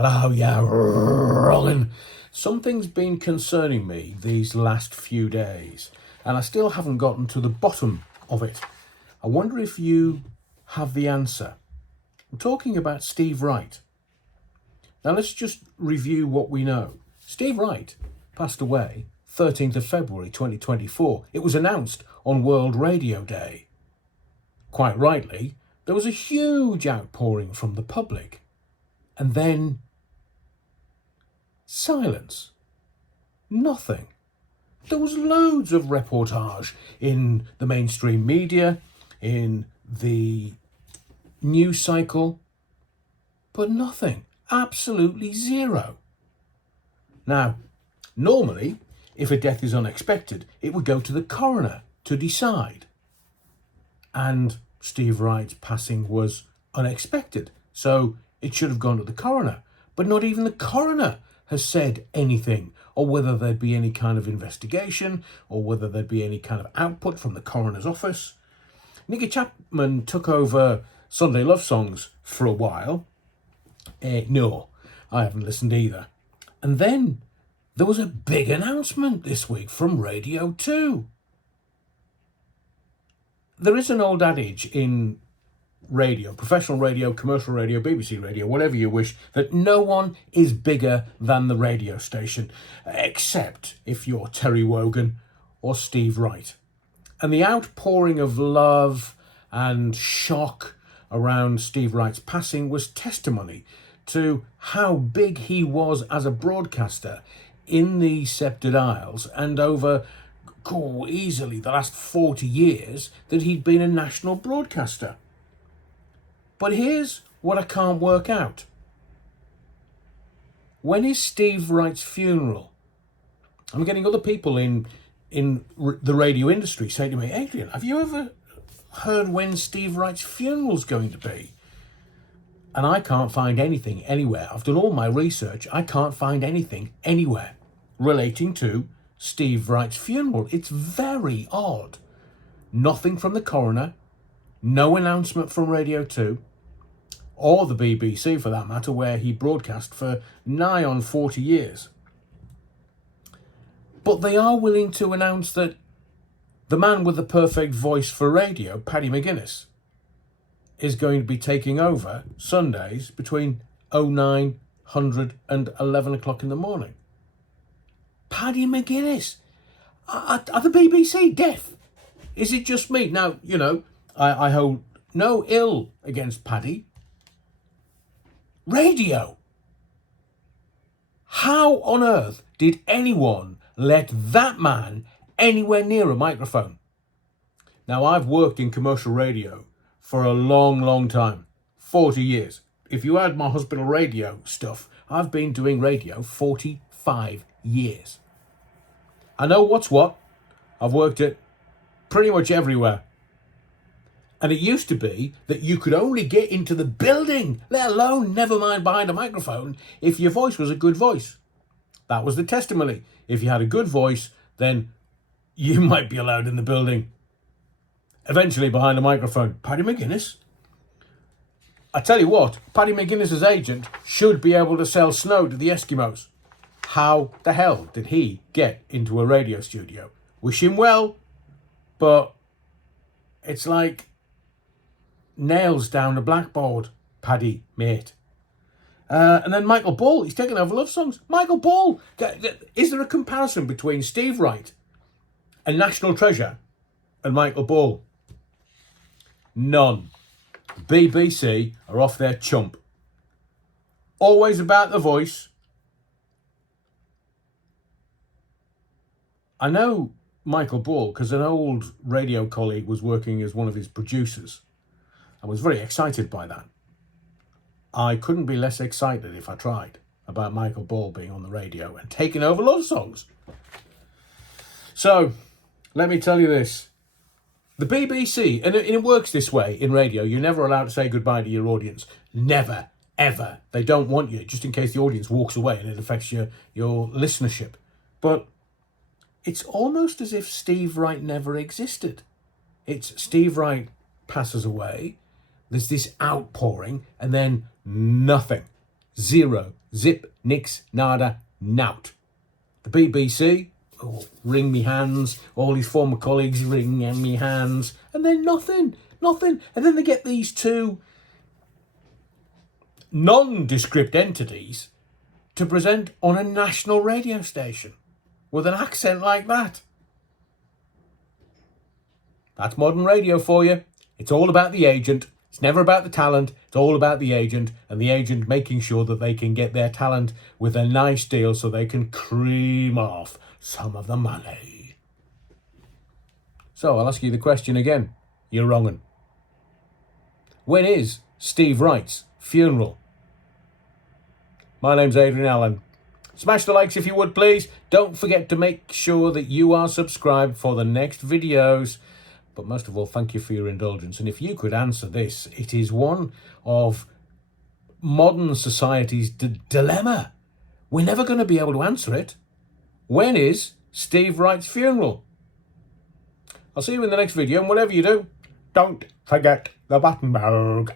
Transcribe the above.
Hello, yeah, Rogan. Something's been concerning me these last few days, and I still haven't gotten to the bottom of it. I wonder if you have the answer. I'm talking about Steve Wright. Now let's just review what we know. Steve Wright passed away 13th of February 2024. It was announced on World Radio Day. Quite rightly, there was a huge outpouring from the public. And then silence. Nothing. There was loads of reportage in the mainstream media, in the news cycle, but nothing. Absolutely zero. Now, normally, if a death is unexpected, it would go to the coroner to decide. And Steve Wright's passing was unexpected, so it should have gone to the coroner. But not even the coroner has said anything, or whether there'd be any kind of investigation, or whether there'd be any kind of output from the coroner's office. Nicky Chapman took over Sunday Love Songs for a while. No, I haven't listened either. And then there was a big announcement this week from Radio 2. There is an old adage in radio, professional radio, commercial radio, BBC radio, whatever you wish, that no one is bigger than the radio station, except if you're Terry Wogan or Steve Wright. And the outpouring of love and shock around Steve Wright's passing was testimony to how big he was as a broadcaster in the Sceptred Isles, and over easily the last 40 years that he'd been a national broadcaster. But here's what I can't work out. When is Steve Wright's funeral? I'm getting other people in the radio industry saying to me, Adrian, have you ever heard when Steve Wright's funeral's going to be? And I can't find anything anywhere. I've done all my research. I can't find anything anywhere relating to Steve Wright's funeral. It's very odd. Nothing from the coroner, no announcement from Radio 2, or the BBC for that matter, where he broadcast for nigh on 40 years. But they are willing to announce that the man with the perfect voice for radio, Paddy McGuinness, is going to be taking over Sundays between 0900 and 11 o'clock in the morning. Paddy McGuinness. Are the BBC deaf? Is it just me? Now, I hold no ill against Paddy. Radio. How on earth did anyone let that man anywhere near a microphone? Now, I've worked in commercial radio for a long, long time. 40 years. If you add my hospital radio stuff, I've been doing radio 45 years. I know what's what. I've worked it pretty much everywhere. And it used to be that you could only get into the building, let alone never mind behind a microphone, if your voice was a good voice. That was the testimony. If you had a good voice, then you might be allowed in the building. Eventually behind a microphone. Paddy McGuinness? I tell you what, Paddy McGuinness's agent should be able to sell snow to the Eskimos. How the hell did he get into a radio studio? Wish him well, but it's like nails down a blackboard, Paddy, mate. And then Michael Ball, he's taken over Love Songs. Michael Ball! Is there a comparison between Steve Wright, a national treasure, and Michael Ball? None. BBC are off their chump. Always about the voice. I know Michael Ball because an old radio colleague was working as one of his producers. I was very excited by that. I couldn't be less excited if I tried about Michael Ball being on the radio and taking over Love Songs. So, let me tell you this. The BBC, and it works this way in radio, you're never allowed to say goodbye to your audience. Never, ever. They don't want you, just in case the audience walks away and it affects your listenership. But it's almost as if Steve Wright never existed. It's Steve Wright passes away, there's this outpouring, and then nothing. Zero. Zip, nix, nada, nout. The BBC, wring me hands. All his former colleagues wring me hands. And then nothing. And then they get these two nondescript entities to present on a national radio station with an accent like that. That's modern radio for you. It's all about the agent. It's never about the talent. It's all about the agent, and the agent making sure that they can get their talent with a nice deal so they can cream off some of the money. So I'll ask you the question again. You're wrongin'. When is Steve Wright's funeral? My name's Adrian Allen. Smash the likes if you would, please. Don't forget to make sure that you are subscribed for the next videos. But most of all, thank you for your indulgence. And if you could answer this, it is one of modern society's dilemma. We're never going to be able to answer it. When is Steve Wright's funeral? I'll see you in the next video, and whatever you do, don't forget the button bug.